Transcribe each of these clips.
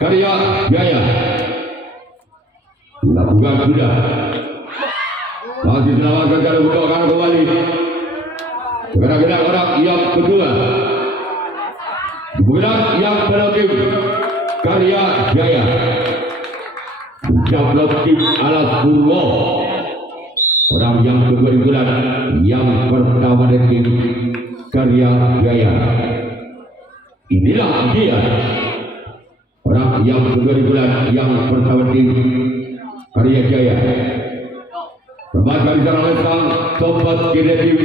Karya Jaya lakukan sudah masih selamatkan cara buka orang kembali gerak-gerak orang yang kedua gerak yang terlatih Karya Jaya Jablotip alat Purwo orang yang kedua bulan yang pertama dari Karya Jaya. Inilah dia orang yang kedua bulan yang pertama di Karya Jaya. Terbakar di sana lesang sobat kreatif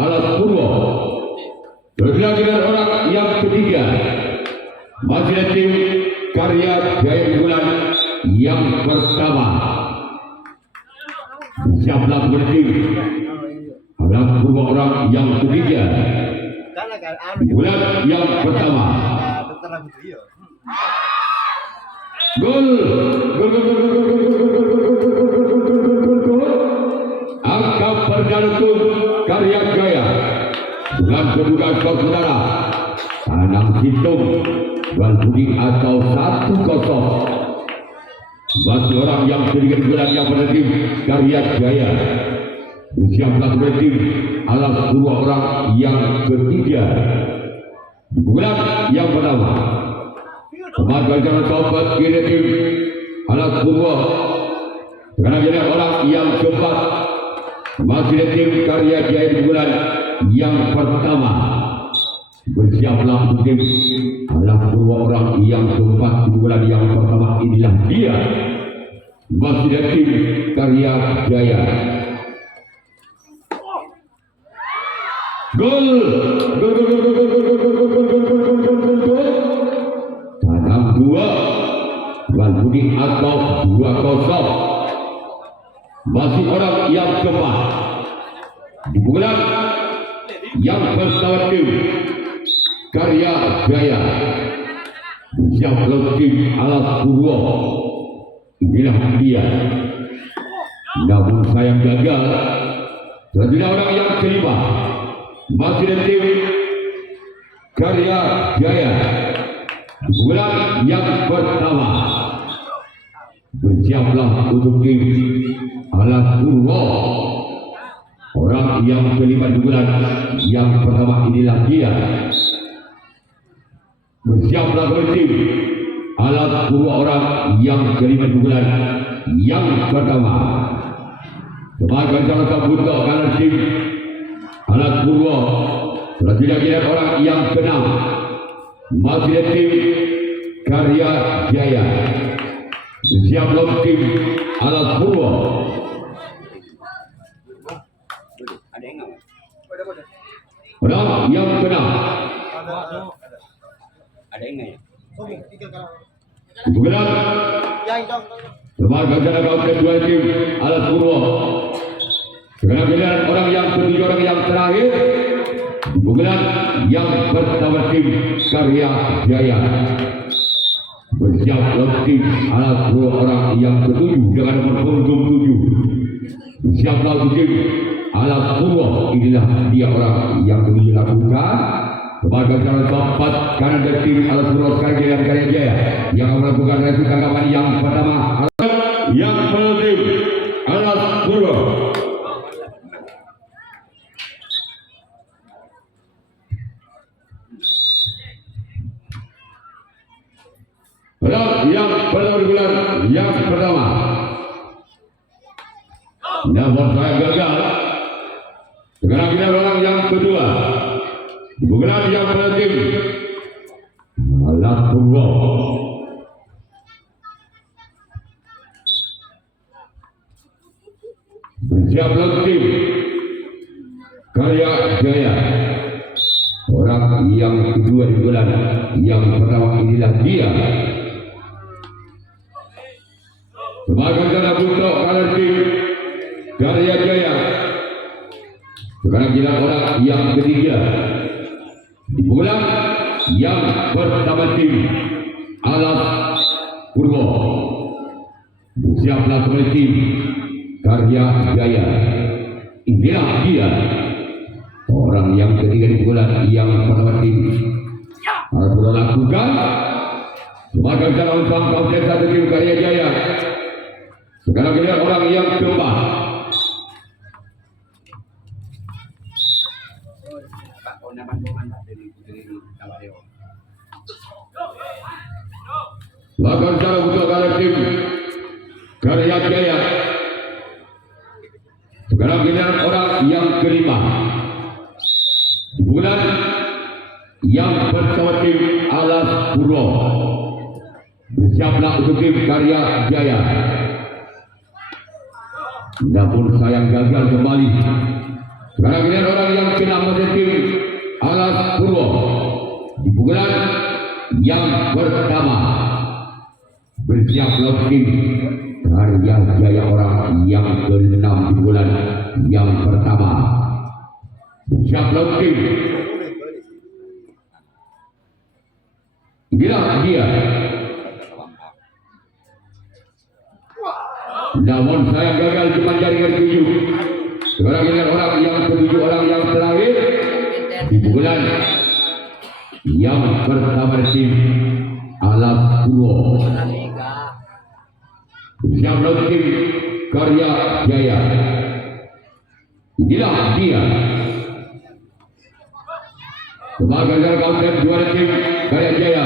alat Purwo. Terus dengan orang yang ketiga masih tim Karya Jaya di bulan yang pertama. Siaplah kreatif alat Purwo orang yang ketiga bulan yang pertama. Gol, angka bergantung Karya Jaya dengan kedudukan saudara Tanang Hitung Tuan Budi atau 1-0 bagi orang yang sedikit bulan yang berhenti Karya Jaya. Siapkan berhenti alat dua orang yang ketiga bulan yang pertama. Teman jalan sobat kreatif alat dua karena jadi orang yang keempat masih tim Karya Jaya di bulan yang pertama. Bersiaplah tim alat dua orang yang keempat di bulan yang pertama. Inilah dia masih tim Karya Jaya. Gol, gol, gol, gol, gol, gol, gol, gol, gol, gol, gol. Tanam dua, Tuan Budi atau 2-0. Masih orang yang keempat di bulan yang pertama tim Karya Jaya. Siap tim alat Purwo. Inilah dia. Namun sayang gagal. Selanjutnya orang yang kelima. Masih tim Karya Jaya bulan yang pertama. Bersiaplah untuk tim alat Purwo orang yang kelima di bulan yang pertama. Inilah dia. Bersiaplah untuk tim alat Purwo orang yang kelima di bulan yang pertama. Sebagai salah satu bentuk karena tim alat Purwo telah tidak orang yang keenam masih tim Karya Jaya. Siaplah tim alat Purwo orang yang keenam. Ada enggak ya? Bukan sebagai cara kau kedua tim alat Purwo. Karena pilihan orang yang ketujuh orang yang terakhir bukan yang pertama tim Karya Jaya. Bersiap tim alat Purwo orang yang ketujuh dengan nomor punggung 7. Siaplah tim alat Purwo. Inilah dia orang yang ketujuh lakukan. Sebagai calon keempat karena dari tim alat Purwo sekarang dengan Karya Jaya yang melakukan reaksi tanggapan yang pertama. Yang penting alat Purwo. Yang berbulan yang pertama. Namun saya gagal. Dengan kita orang yang kedua. Bukan yang penting alat Purwo. Bersiaplah tim Karya Jaya. Orang yang kedua di bulan yang pertama inilah dia. Sebagai cara untuk kalah tim Karya Jaya. Sekarang kita orang yang ketiga di bulan yang pertama tim Alas Purwo. Bersiaplah kembali tim Karya Jaya. Inilah dia. Orang yang ketiga di bulan yang pertama tim harus lakukan sebagai cara untuk kapten satu tim Karya Jaya. Sekarang kita orang yang keempat. Lakukan cara untuk kalah tim Karya Jaya. Sekarang kita orang yang kelima. Bulan yang pertama tim Alas Purwo. Bersiaplah untuk tim Karya Jaya. Namun sayang gagal kembali. Sekarang ini orang yang keenam tim Alas Purwo. Di bulan yang pertama. Bersiaplah tim Karya Jaya orang yang keenam di bulan yang pertama. Bersiaplah tim. Inilah dia. Namun saya gagal cuma jaringan 7. Sekarang ini orang yang ketujuh, orang yang terakhir di bulan yang pertama tim Alas Purwo. Bersiaplah tim Karya Jaya. Inilah dia. Sebagai kapten juara tim Karya Jaya.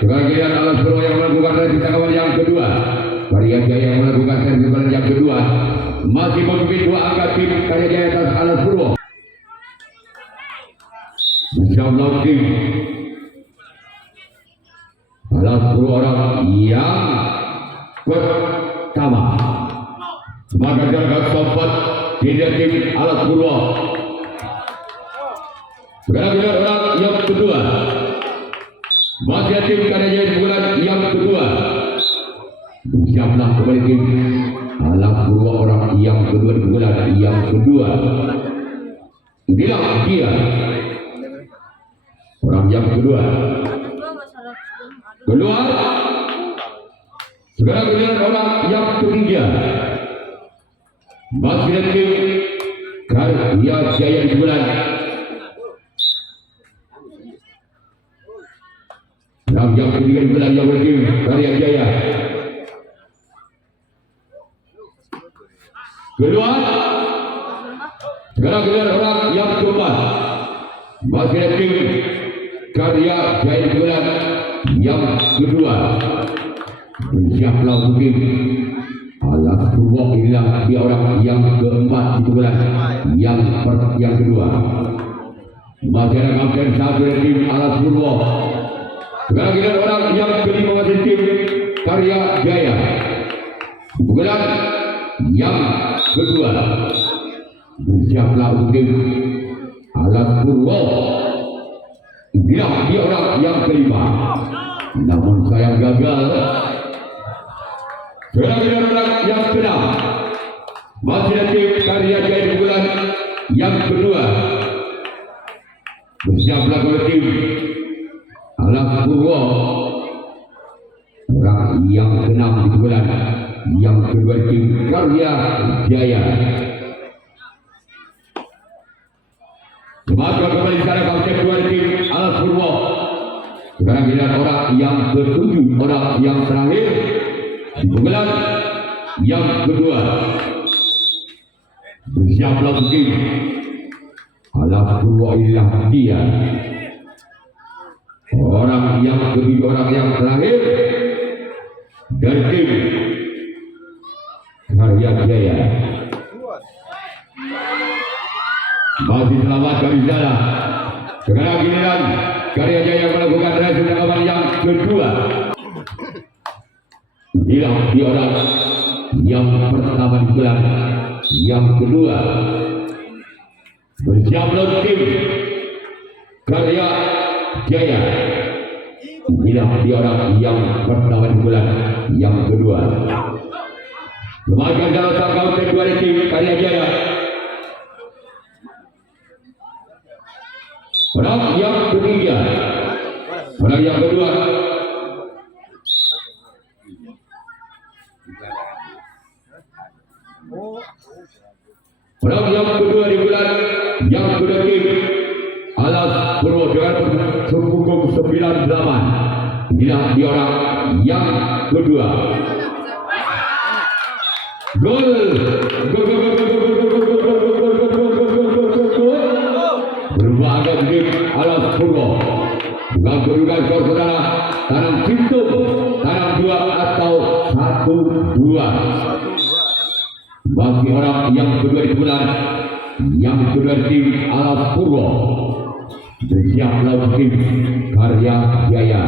Sekarang kita Alas Purwo yang melakukan revisi kawan yang kedua. Karya Jaya yang melakukan revisi yang kedua. Masih memimpin 2 angka tim Karya Jaya atas Alas Purwo. Bersiaplah tim Alas Purwo orang yang pertama. Sebagai keempat tidak tim Alas Purwo. Sekarang kita orang yang kedua. Masih tim Karya Jaya di bulan yang kedua. Siaplah kembali tim Alas Purwo orang yang kedua di bulan yang kedua. Inilah dia. Orang yang kedua. Keluar. Sekarang kita orang yang ketiga. Masih tim Karya Jaya di bulan yang ketiga di bulan yang bertim Karya Jaya. Kedua. Sekarang kita orang yang keempat. Masih tim Karya Jaya di bulan yang kedua. Bersiaplah untuk tim Alas Purwo. Inilah dia orang yang keempat di bulan yang kedua. Masih ada kapten satu dari tim Alas Purwo. Sekarang kita orang yang kelima masih tim Karya Jaya. Bulan yang kedua. Bersiaplah untuk tim Alas Purwo. Dia orang yang kelima. Namun saya gagal. Sekarang kita orang yang keenam. Masih tim Karya Jaya di bulan yang kedua. Bersiaplah untuk tim Alas Purwo orang yang keenam di bulan yang kedua tim Karya Jaya. Sebagai kembali secara kapten dua tim Alas Purwo. Sekarang kita orang yang ketujuh, orang yang terakhir di bulan yang kedua. Bersiaplah tim Alas Purwo. Inilah dia. Orang yang ketiga, orang yang terakhir dari tim Karya Jaya. Masih selamat dari sana. Sekarang giliran Karya Jaya melakukan revisi kawan yang kedua. Inilah dia orang yang pertama di bulan yang kedua. Bersiaplah tim Karya Jaya. Inilah dia orang yang pertama di bulan yang kedua. Semakin dalam tanggal kedua di tim Karya Jaya. Orang yang ketiga. Orang yang kedua. Orang yang kedua di bulan yang kedua tim Alas Purwo dengan sepunggung 98. Inilah dia orang yang kedua. Gol. Berubah agak tim Alas Purwo. Bukan kedua saudara. Tanam pintu, tanam 2 atau 1-2. Bagi orang yang kedua di bulan yang kedua tim Alas Purwo. Bersiaplah tim Karya Jaya.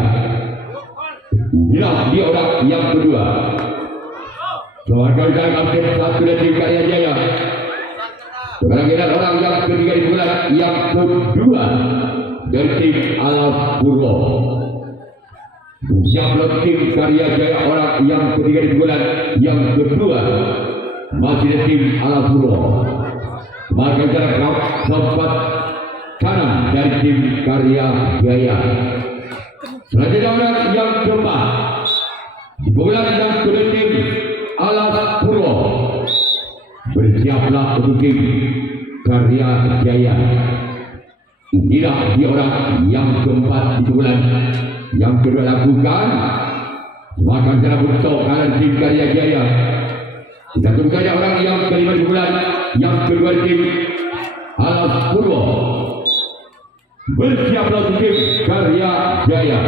Inilah dia orang yang kedua. Keluarga kapten 1 dari tim Karya Jaya. Sekarang orang yang ketiga di bulan yang kedua dari tim Alas Purwo. Bersiaplah tim Karya Jaya orang yang ketiga di bulan yang kedua. Masih tim Alas Purwo. Maka jarak sempat kanan dari tim Karya Jaya. Selanjutnya orang yang keempat di bulan yang kedua tim Alas Purwo. Bersiaplah untuk tim Karya Jaya. Inilah dia orang yang keempat di bulan yang kedua lakukan. Maka jarak untuk kanan tim Karya Jaya. Kita tunggu saja orang yang kelima di bulan yang kedua tim Alas Purwo. Bersiaplah tim Karya Jaya.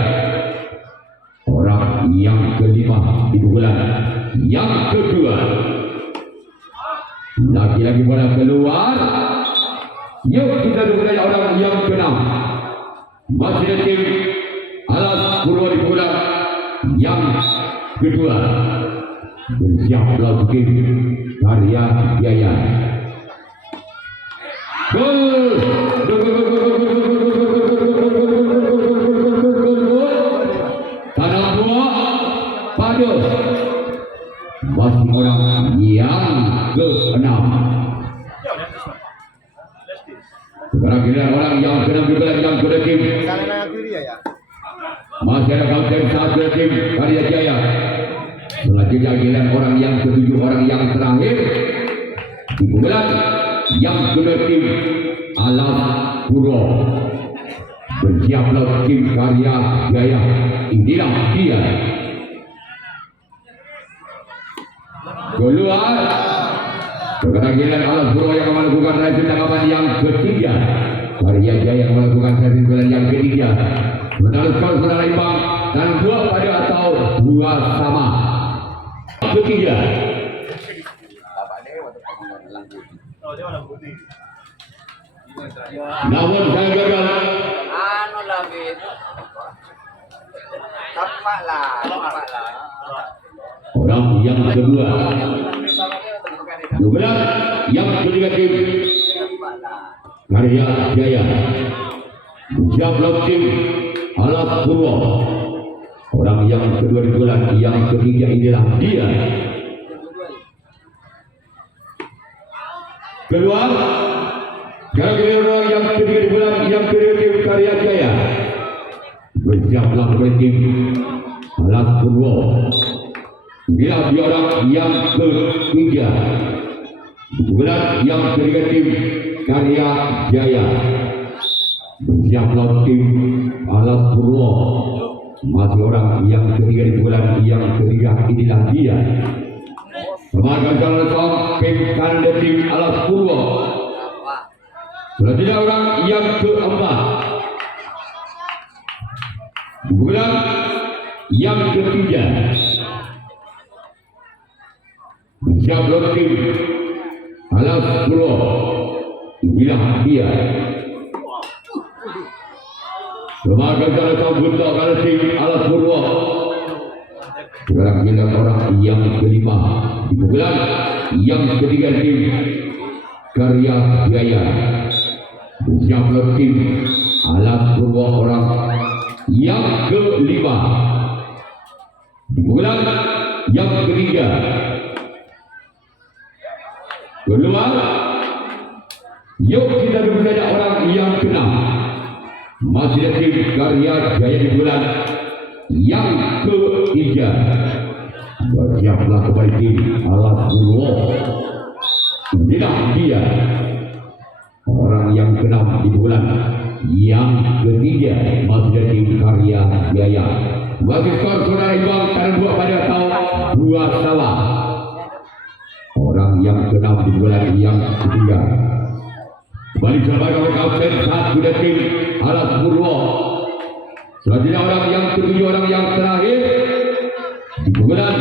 Orang yang kelima di bulan yang kedua. Lagi-lagi bola keluar. Yuk kita tunggu saja orang yang keenam. Masih tim Alas Purwo di bulan yang kedua. Bersiaplah tim Karya Jaya. Gol. Tanah 2 Padus. Masih orang yang ke-6. Sekarang giliran orang yang ke-6 juga yang kedua tim. Masih ada kapten 1 tim Karya Jaya. Selanjutnya giliran orang yang ke-7, orang yang terakhir di bulan yang kedua tim Alas Purwo. Bersiaplah tim Karya Jaya. Inilah dia. Keluar. Sekarang giliran Alas Purwo yang melakukan raih tanggapan yang ketiga. Karya Jaya yang melakukan raih bulan yang ketiga. Sementara skor saudara imbang dan 2 pada atau 2 sama. Ketiga. Namun saya gagal. Anu lagi. Tepat lah. Orang yang kedua. 12 yang ketiga tim Karya Jaya. Siaplah tim Alas Purwo. Orang yang kedua di bulan yang ketiga inilah dia. Keluar. Sekarang orang yang ketiga di bulan yang kedua tim Karya Jaya. Bersiaplah tim Alas Purwo. Inilah dia orang yang ketiga di bulan yang ketiga tim Karya Jaya. Bersiaplah tim Alas Purwo. Masih orang yang ketiga di bulan yang ketiga inilah dia. Semangat jalan song tim kanan tim Alas Purwo. Selanjutnya orang yang keempat di bulan yang ketiga. Bersiaplah tim Alas Purwo. Inilah dia. Semangat jalan song untuk kanan tim Alas Purwo. Sekarang giliran orang yang kelima di pukulan yang ketiga tim Karya Jaya. Bersiaplah tim Alas Purwo orang yang kelima di pukulan yang ketiga. Keluar. Yuk kita berbeda orang yang keenam. Masih ada tim Karya Jaya di bulan yang ketiga. Bersiaplah kembali tim Alas Purwo. Inilah dia orang yang keenam di bulan yang ketiga. Masih ada tim Karya Jaya. Bagi skor saudara imbang karena dua pada tahun dua salah. Orang yang keenam di bulan yang ketiga. Kembali disampaikan oleh kapten saat kuda tim Alas Purwo. Selanjutnya orang yang ketujuh, orang yang terakhir di bulan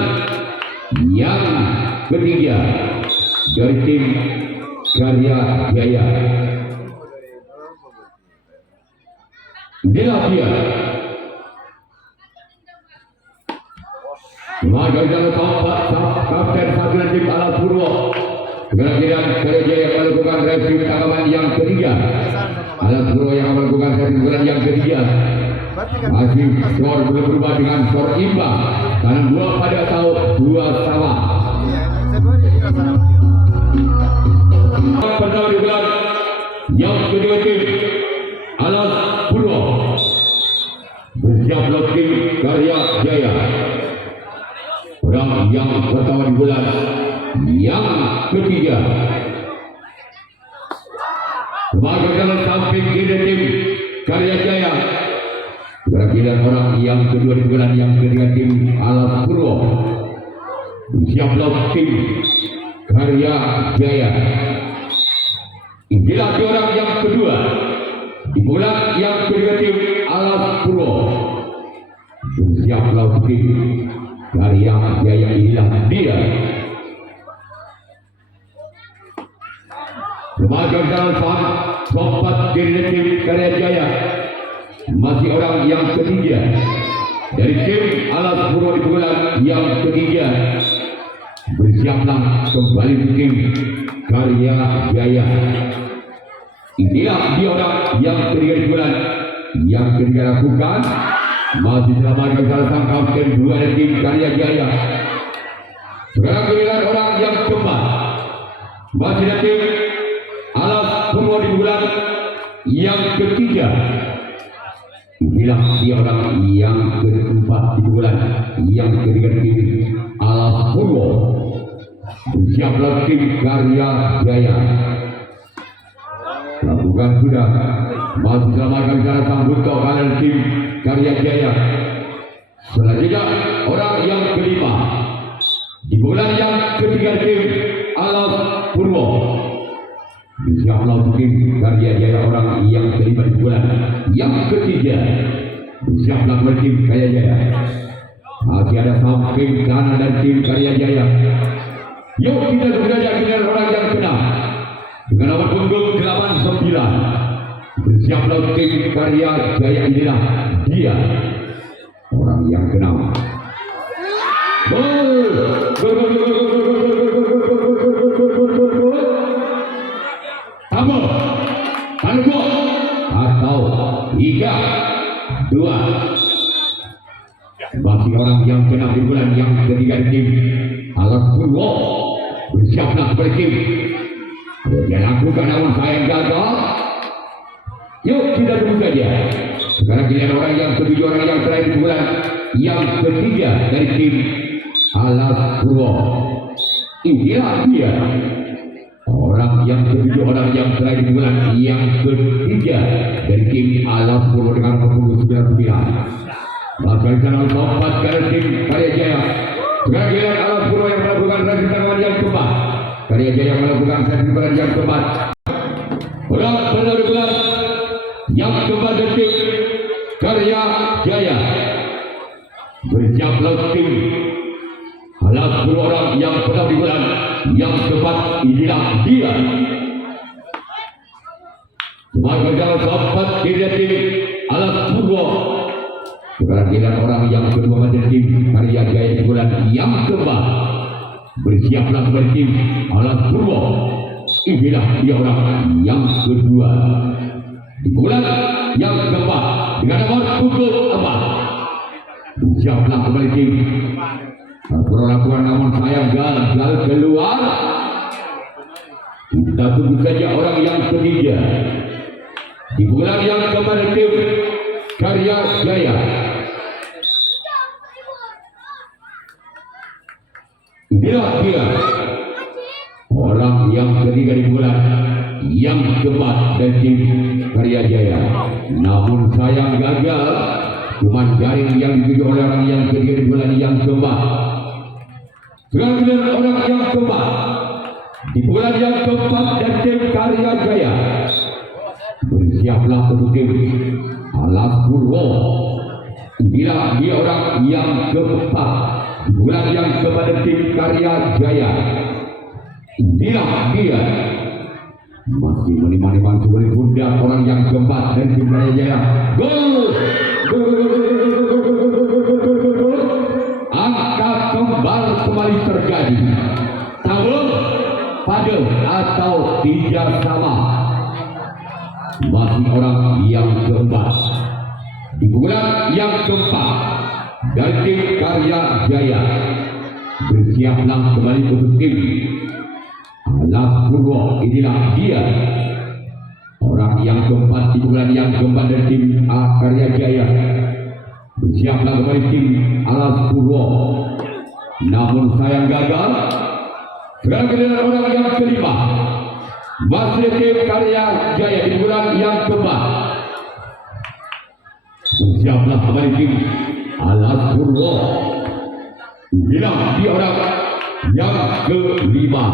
yang ketiga dari tim Karya Jaya. Inilah dia. Maka dalam kapten satu tim Alas Purwo. Kemudian Karya Jaya melakukan review tanggapan yang ketiga. Alas Purwo yang melakukan review yang ketiga. Masih skor belum berubah dengan skor imbang. Karena dua pada tahun dua sama. Pertama di bulan yang kedua tim Alas Purwo. Bersiaplah tim Karya Jaya. Orang yang pertama di bulan yang ketiga. Sebagai dalam samping kiri tim Karya Jaya. Kira-kira orang yang kedua di bulan yang ketiga tim Alas Purwo. Siaplah tim Karya Jaya. Inilah orang yang kedua di bulan yang ketiga tim Alas Purwo. Siaplah tim Karya Jaya. Inilah dia. Sebagai dalam sempat kiri tim Karya Jaya. Masih orang yang ketiga dari tim Alas Purwo di bulan yang ketiga. Bersiaplah kembali tim Karya Jaya. Inilah dia orang yang ketiga di bulan yang ketiga lakukan. Masih selamat salah sang kapten dua dari tim Karya Jaya. Sekarang giliran orang yang keempat. Masih ada tim Alas Purwo di bulan yang ketiga. Inilah dia orang yang keempat di bulan yang ketiga tim Alas Purwo. Bersiaplah tim Karya Jaya. Lakukan sudah. Masih selamat bicara sambut kau kalian tim Karya Jaya. Selanjutnya orang yang kelima di bulan yang ketiga tim Alas Purwo. Bersiaplah tim Karya Jaya orang yang kelima di bulan yang ketiga. Bersiaplah tim Karya Jaya. Masih ada samping kanan dan tim Karya Jaya. Yuk kita belajar dengan orang yang keenam dengan nomor punggung 89. Bersiaplah tim Karya Jaya. Inilah dia orang yang keenam. Tambah Tango atau 3, 2. Masih orang yang keenam di bulan yang ketiga tim Alas Purwo. Bersiaplah bertim. Jangan lakukan namun saya gagal. Yuk kita tunggu saja. Sekarang giliran orang yang ketujuh, orang yang terakhir di bulan yang ketiga dari tim Alas Purwo. Inilah dia orang yang ketujuh, orang yang terakhir di bulan yang ketiga dari tim Alas Purwo dengan nomor 99. Maka channel keempat dari tim Karya Jaya. Sekarang giliran Alas Purwo yang melakukan review tangan yang keempat. Karya Jaya melakukan review yang keempat. Orang di bulan yang keempat dari tim Karya Jaya. Bersiaplah tim Alas Purwo orang yang pertama di bulan yang keempat. Inilah dia. Sebagai jalan keempat kiri tim Alas Purwo. Sekarang giliran orang yang kedua pada tim Karya Jaya di bulan yang keempat. Bersiaplah kembali tim Alas Purwo. Inilah dia orang yang kedua di bulan yang keempat dengan nomor punggung 4. Bersiaplah kembali tim perlakuan, namun sayang gagal keluar. Kita tunggu saja orang yang ketiga di bulan yang keempat tim Karya Jaya. Inilah dia orang yang ketiga di bulan yang keempat dari tim Karya Jaya. Namun sayang gagal, cuman jaring yang dituju oleh orang yang ketiga di bulan yang keempat. Sekarang orang yang keempat di bulan yang keempat dan tim Karya Jaya. Bersiaplah untuk tim Alas Purwo. Inilah dia orang yang keempat di bulan yang keempat dan tim Karya Jaya. Inilah dia masih meniman-niman sebagai pundak orang yang keempat dan tim Karya Jaya. Gol! Angka kembar kembali terjadi. Tabung, padel atau tidak sama. Masih orang yang keempat di bulan yang keempat dari tim Karya Jaya. Bersiaplah kembali untuk tim Alas Purwo. Inilah dia orang yang keempat di bulan yang keempat dari tim Karya Jaya. Bersiaplah kembali tim Alas Purwo. Namun sayang gagal. Sekarang giliran orang yang kelima. Masih tim Karya Jaya di bulan yang keempat. Bersiaplah kembali tim Alas Purwo. Inilah dia orang yang kelima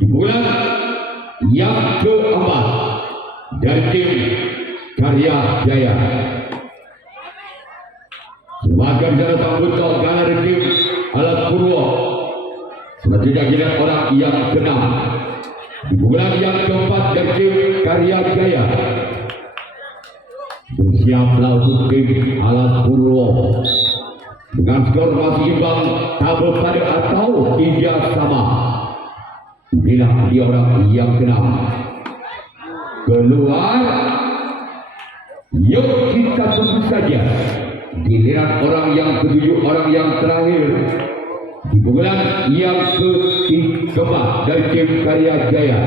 di bulan yang keempat dari tim Karya Jaya. Semakin cara sambut kalah dari tim Alas Purwo. Selanjutnya giliran orang yang keenam di bulan yang keempat dari tim Karya Jaya. Bersiaplah untuk tim Alas Purwo dengan skor masih imbang, tabung pada atau tidak sama. Inilah dia orang yang keenam. Keluar. Yuk kita tunggu saja giliran orang yang ketujuh, orang yang terakhir di bulan yang keempat dari tim Karya Jaya.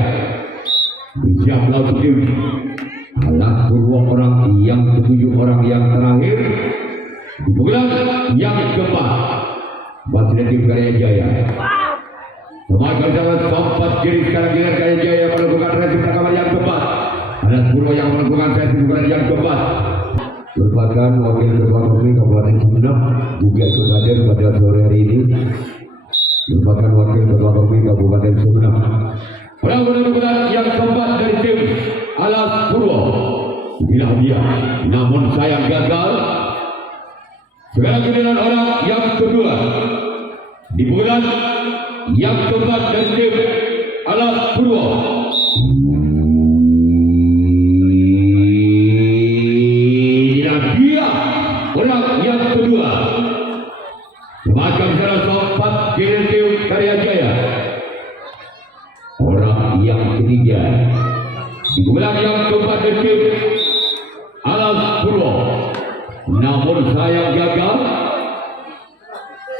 Bersiaplah untuk tim Alas Purwo, orang yang ketujuh, orang yang terakhir di bulan yang keempat. Masih dari tim Karya Jaya. Semakin sangat sempat kiri sekarang giliran Karya Jaya melakukan resip rekaman yang keempat. Alas Purwo yang melakukan resip bulan yang keempat. Merupakan wakil ketua komisi Kabupaten Sumeneb juga ikut hadir pada sore hari ini. Merupakan wakil ketua komisi Kabupaten Sumeneb. Bulan yang keempat dari tim Alas Purwo. Inilah dia. Namun sayang gagal. Sekarang giliran orang yang kedua di bulan yang keempat dari tim Alas Purwo. Inilah dia orang yang kedua. Semakin secara sempat giliran tim Karya Jaya. Orang yang ketiga di bulan yang keempat dari tim Alas Purwo. Namun sayang gagal.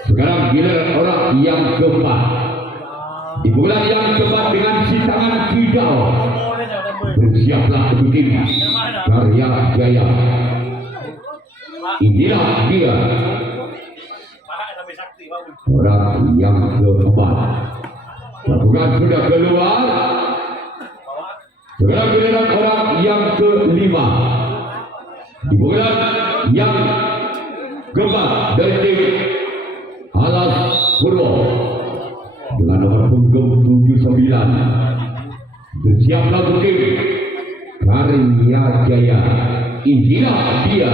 Sekarang giliran orang yang keempat di bulan yang keempat dengan si tangan kidal. Bersiaplah untuk tim Karya Jaya. Inilah dia orang yang keempat. Lakukan sudah keluar. Sekarang giliran orang yang kelima di bulan yang keempat dari tim Alas Purwo dengan nomor punggung 79. Bersiaplah untuk tim Karya Jaya. Inilah dia.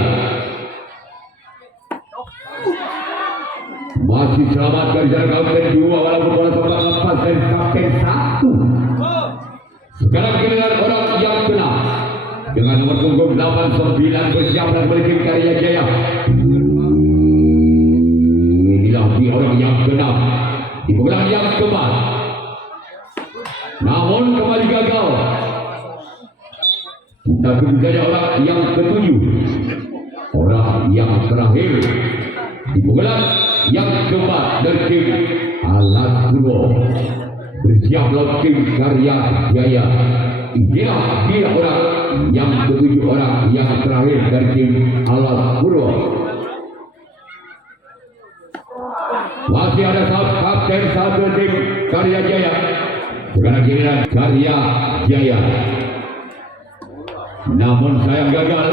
Masih selamatkan jarak kapten 2 walaupun bola sempat lepas dari kapten 1. Sekarang giliran orang yang keenam dengan nomor punggung 89 bersiap dan berkim Karya Jaya. Inilah di orang yang keenam di bulan yang keempat, namun kembali gagal. Kita tunggu saja orang yang ketujuh, orang yang terakhir di bulan yang keempat dari tim Alas Purwo. Bersiaplah tim Karya Jaya. Inilah dia orang yang ketujuh, orang yang terakhir dari tim Alas Purwo. Masih ada kapten satu tim Karya Jaya. Sekarang giliran Karya Jaya. Namun sayang gagal.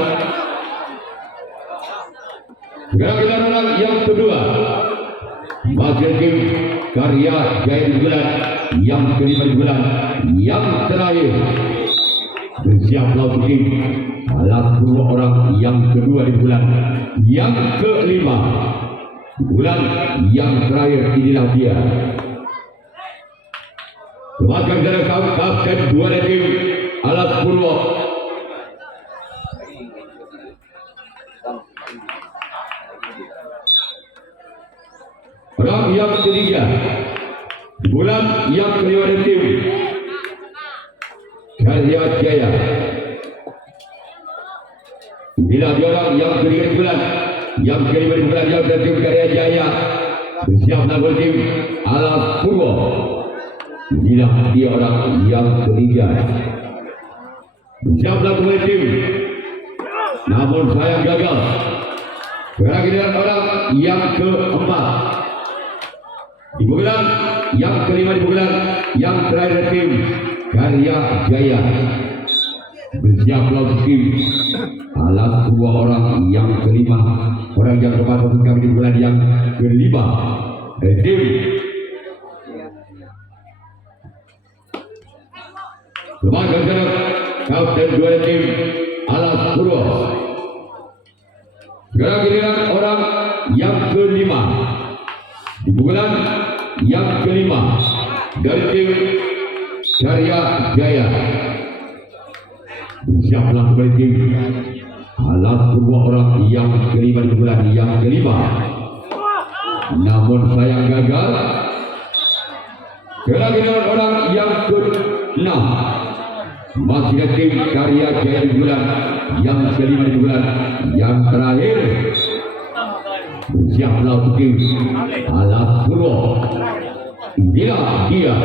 Sekarang giliran orang yang kedua. Masih tim Karya Jaya di bulan yang kelima di bulan yang terakhir. Bersiaplah tim Alas Purwo orang yang kedua di bulan yang kelima. Bulan yang terakhir inilah dia. Semakan dari kapten dua dari tim Alas Purwo. Orang yang ketiga, bulan yang kelima dari tim Karya Jaya. Inilah dia orang yang ketiga di bulan yang kelima di bulan yang dari tim Karya Jaya. Bersiaplah tim Alas Purwo. Inilah dia orang yang ketiga. Bersiaplah tim, namun sayang gagal. Sekarang giliran orang yang keempat di bulan yang kelima di bulan yang terakhir tim Karya Jaya. Bersiaplah tim Alas Purwo orang yang kelima, orang yang keempat untuk kami di bulan yang kelima. Tim Semakan jarak kapten dua tim Alas Purwo. Sekarang giliran orang yang kelima di bulan yang kelima dari tim Karya Jaya. Bersiaplah kembali tim Alas Purwo orang yang kelima di bulan yang kelima. Namun sayang gagal. Sekarang giliran orang yang ke-6. Masih ada tim Karya Jaya di bulan yang kelima di bulan yang terakhir. Bersiaplah tim Alas Purwo. Inilah dia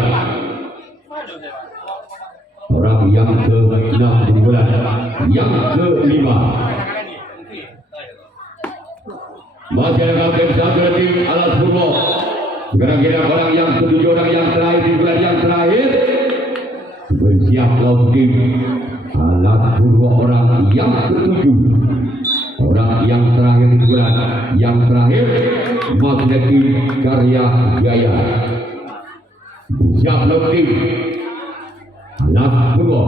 orang yang ke-6 di bulan yang kelima. Masih ada kapten satu tim Alas Purwo. Sekarang giliran orang yang ketujuh, orang yang terakhir di bulan yang terakhir. Bersiaplah tim Alas Purwo orang yang ketujuh, orang yang terakhir di bulan yang terakhir. Masih ada tim Karya Jaya. Bersiaplah tim Alas Purwo.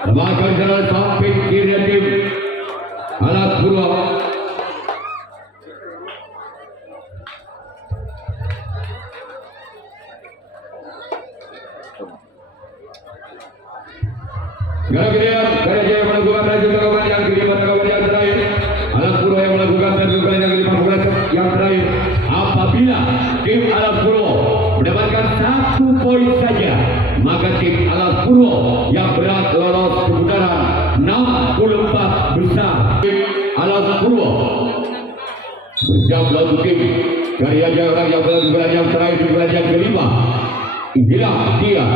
Semakan jalan samping kiri tim Alas Purwo. Sekarang giliran Karya Jaya melakukan laju tanggapan yang kelima, tanggapan yang terakhir. Alas Purwo yang melakukan tanggapan yang kelima, yang terakhir. Apabila tim Alas Purwo mendapatkan 1 poin saja, maka tim Alas Purwo yang berhak lolos ke putaran 64 besar. Tim Alas Purwo bersiaplah untuk tim Karya Jaya orang yang berhak di bulan yang terakhir di bulan yang kelima. Inilah dia.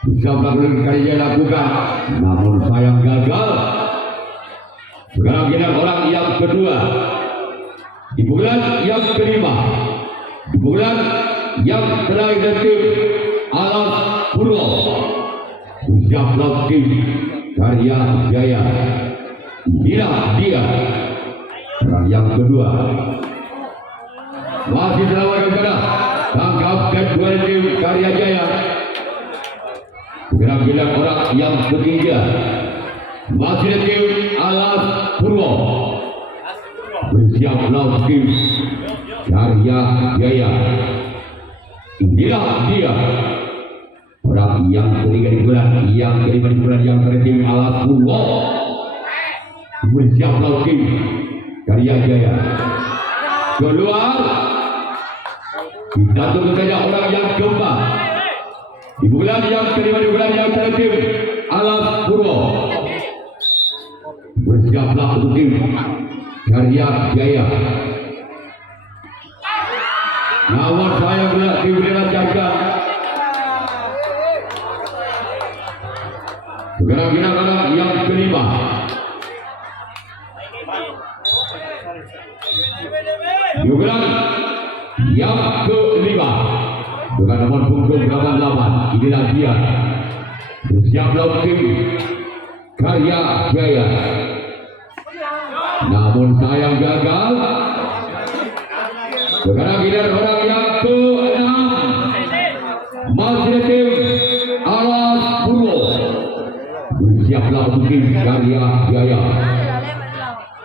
Bisa melakukan Karya lakukan, namun sayang gagal. Sekarang giliran orang yang kedua di bulan yang kelima, di bulan yang terakhir dari tim Alas Purwo. Siaplah tim Karya Jaya. Inilah dia orang yang kedua. Masih selamat kepada sang kapten dua tim Karya Jaya. Sekarang giliran orang yang ketiga. Masih tim Alas Purwo. Bersiaplah tim Karya Jaya. Inilah dia orang yang ketiga di bulan, yang kelima di bulan, yang tertim Alas Purwo. Bersiap lauting Karya Jaya. Keluar. Kita tunggu saja orang yang keempat di bulan yang kelima di bulan, yang tertim Alas Purwo. Bersiaplah untuk tim Karya Jaya. Namun saya melihat tim Bela Jaga. Segera binakan yang kelima. Di bulan yang kelima dengan nomor punggung 88, inilah dia. Bersiaplah tim Karya Jaya. Namun sayang gagal. Sekarang giliran orang yang ke-6, masih tim Alas Purwo. Bersiaplah untuk tim Karya Jaya.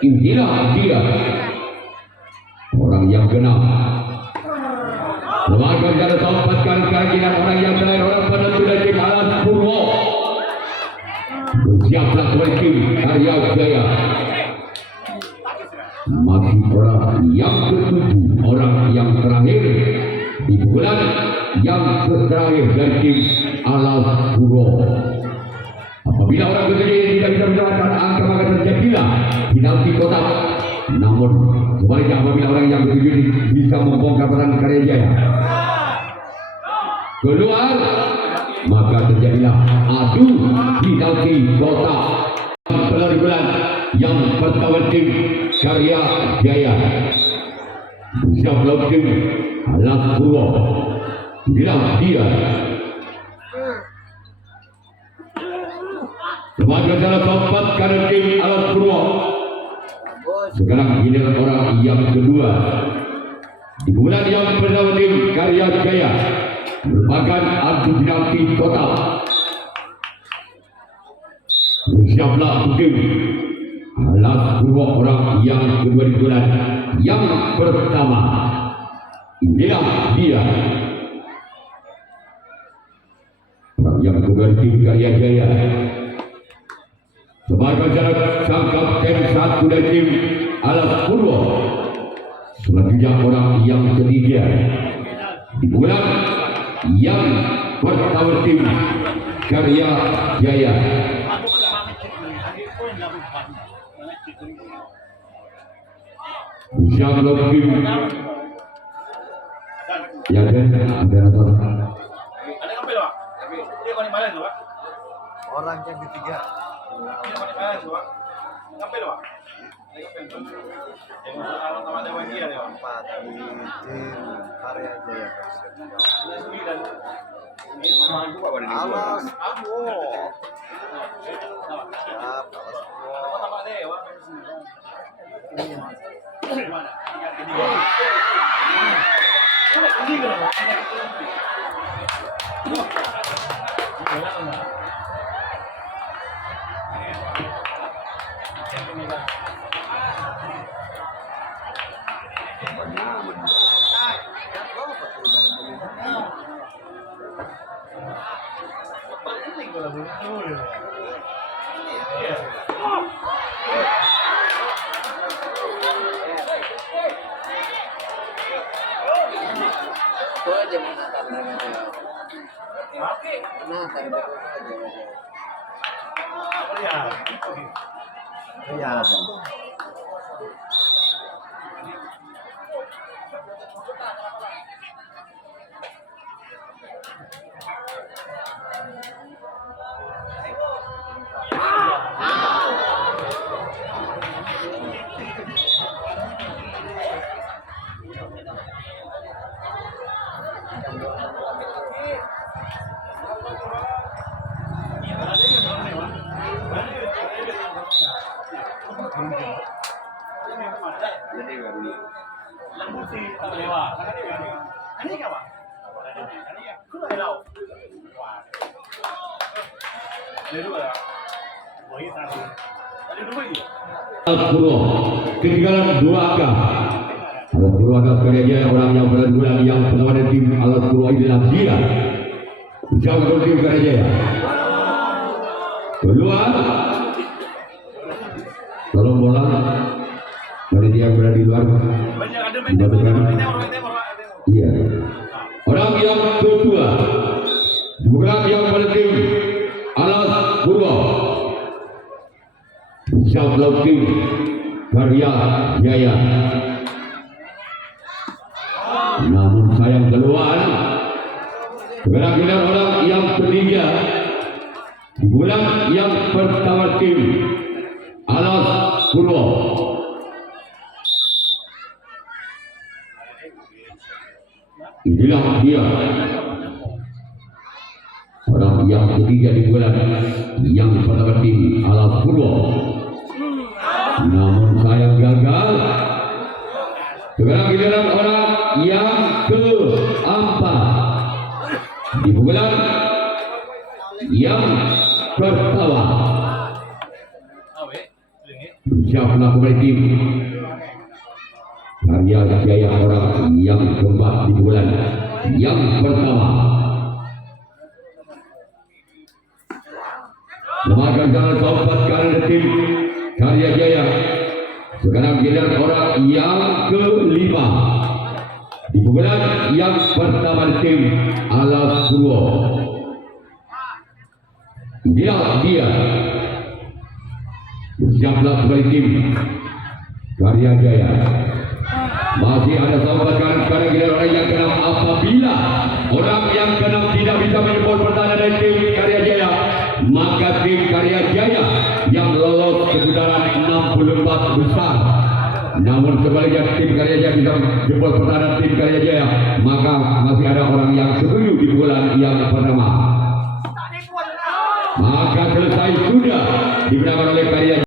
Inilah dia orang yang ke-6. Semakin cara sempatkan keinginan orang yang terakhir, orang penentu dari tim Alas Purwo. Bersiaplah sebagai tim Karya Jaya. Masih orang yang ke-7, orang yang terakhir di bulan yang terakhir dari tim Alas Purwo. Apabila orang ke-7 ini tidak bisa mendapatkan angka, maka terjadilah penalti kotak. Namun sebaliknya apabila orang yang ke-7 ini bisa membongkar peran Karya Jaya keluar, maka terjadilah adu penalti kotak. Pelari bulan yang pertama tim Karya Jaya. Siap lawan tim Alas Purwo. Inilah dia. Sebagai cara keempat kanan tim Alas Purwo. Sekarang ini orang yang kedua di bulan yang pertama tim Karya Jaya merupakan adu penalti total. Siaplah tim Alas Purwo, orang yang kedua di bulan yang pertama. Inilah dia orang yang kedua di tim Karya Jaya. Sebagai cara sang kapten satu dari tim Alas Purwo. Selanjutnya orang yang ketiga di bulan yang pertama tim Karya Jaya. Siap lagi. Ya kan, ada nonton. Ada ngambil Pak? Dia paling mana tuh Pak? Orang yang ketiga. Dia paling mana tuh Pak? Ngambil Pak? Yang masuk sama Dewa Jaya ya Pak? 4 di tim Karya Jaya. Ada 9. Ini sama aku Pak pada di Alas Apa? Purwo. Siap. Apa tambah Dewa? Mana? Itu aja menatap dengan dia. Menatap terus aja. Iya. Alas Purwo ketinggalan 2 angka Alat Purwo atas Karya Jaya, orang yang berbulan yang perlawanan tim Alat Purwo inilah dia. Usia untuk tim Karya Jaya. Keluar. Tolong bola dari dia yang berada di luar. Banyak ada main Dibantukan. Iya. Orang yang kedua, bukan yang pada tim Alat Purwo. Siap laut tim Karya Jaya. Namun sayang keluar. Kira-kira orang yang ketiga, bulan yang pertama tim Alat Purwo. Inilah dia orang yang ketiga di bulan yang pertama tim Alat Purwo. Namun sayang gagal. Sekarang giliran orang yang keempat di bulan yang pertama. Siaplah kembali tim Karya Jaya, orang yang keempat di bulan yang pertama. Memakan jalan sobat karena tim Karya Jaya. Sekarang giliran orang yang kelima di bulan yang pertama tim Alat Purwo. Dia siaplah kembali tim Karya Jaya. Masih ada sahabat karena giliran orang yang keenam. Apabila orang yang keenam tidak bisa menyebut pertahanan dari tim Karya Jaya, maka tim Karya Jaya yang lolos ke putaran 64 besar. Namun sebaliknya tim Karya Jaya bisa jebol pertahanan tim Karya Jaya, maka masih ada orang yang setuju di bulan yang pertama. Maka selesai sudah dimenangkan oleh Karya Jaya.